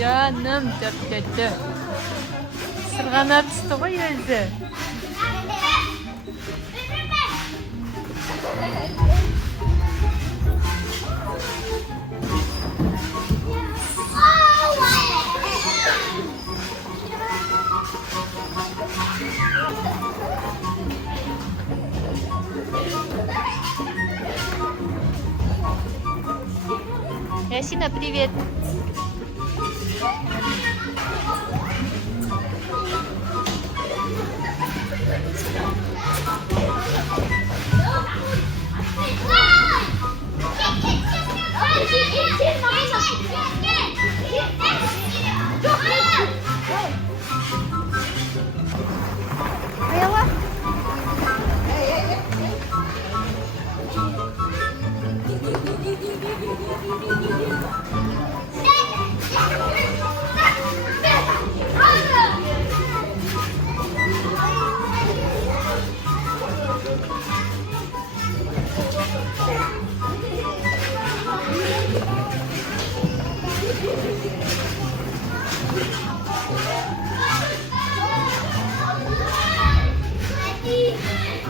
Canım çok kötü. Sırgana düştü ғой өзі. Ясина, привет.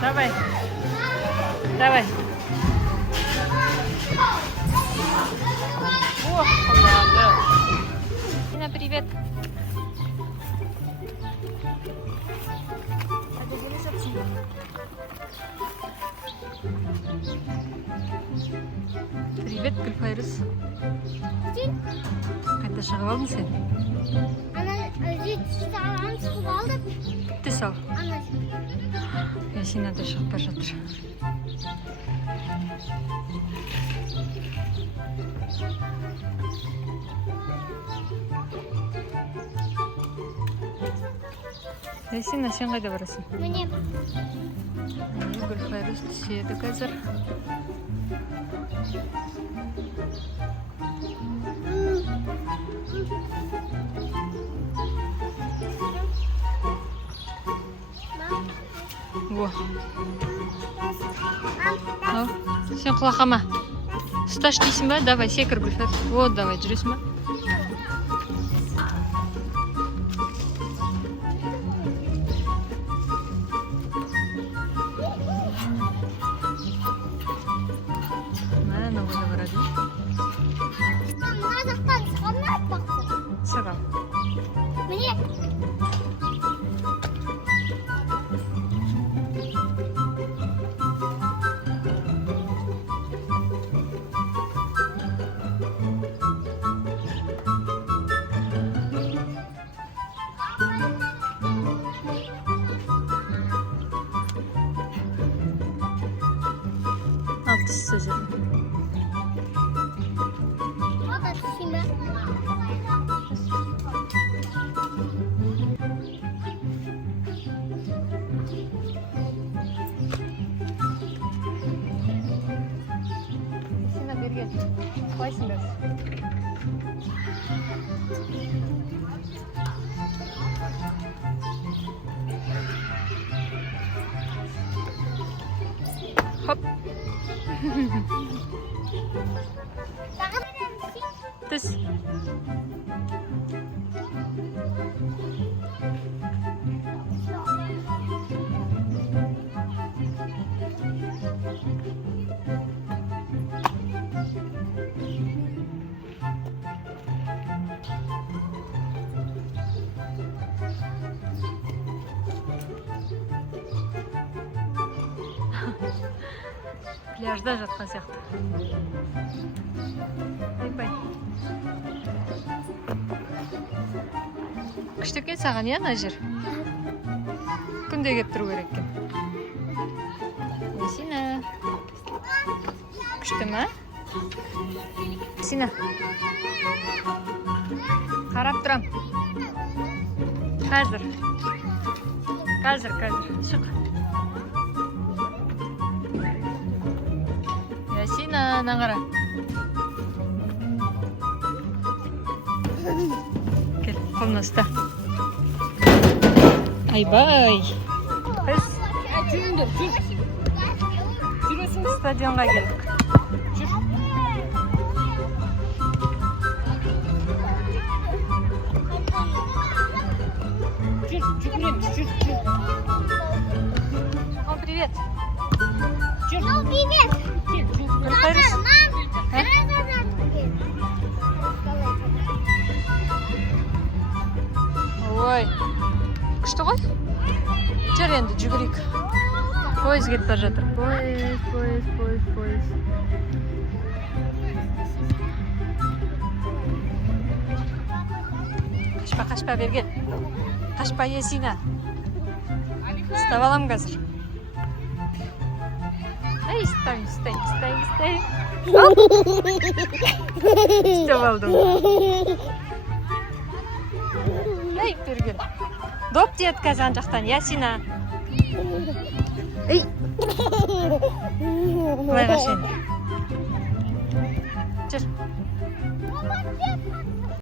Давай. Давай. Ох, ладно. Ина, привет. Привет, Гүлфайрус. Қайта шығып алдың сен? Ана жетістағын шығып алдым. Бітті сал. Ясина да шығып бара жатыр. Ясина, сен қайда барасың? Міне. Гүлфайрус түседі қазір. Во. Ал, сен құлақама. Ұсташ дейсің ба? Давай, секір Гүлфайрус. Вот, давай, жүресің ба? Мына ойда барады. Мына жақтан шығамын айтпақшы. Шығам. Міне. Al түсі жүрім. Ада түсейін бе? Сена берген. Қалайсың бәс? Хоп. Түс. Пляжда жатқан сияқты. Ойбай. Күшті екен саған, иә, мына жер? Күнде келіп тұру керек екен. Ясина. Күшті ма? Ясина. Қарап тұрам. Қазір. Шық. Ясина, нағара. Кел, қолына ұста. Айбай. Біз стадионға келдік. О, привет. Ну, привет. Гүлфарис. Ой. Күшті ғой? Жүр енді, жүгірейік. Пойыз кетіп бара жатыр. Пойыз. Қашпа, берген. Қашпа, Есина. Ұстап алам қазір. Ай, стай. Үстеп алдым. Ай, берген. Доп тиеді қазір ан жақтан, Ясина. Ай. Былай қаш енді.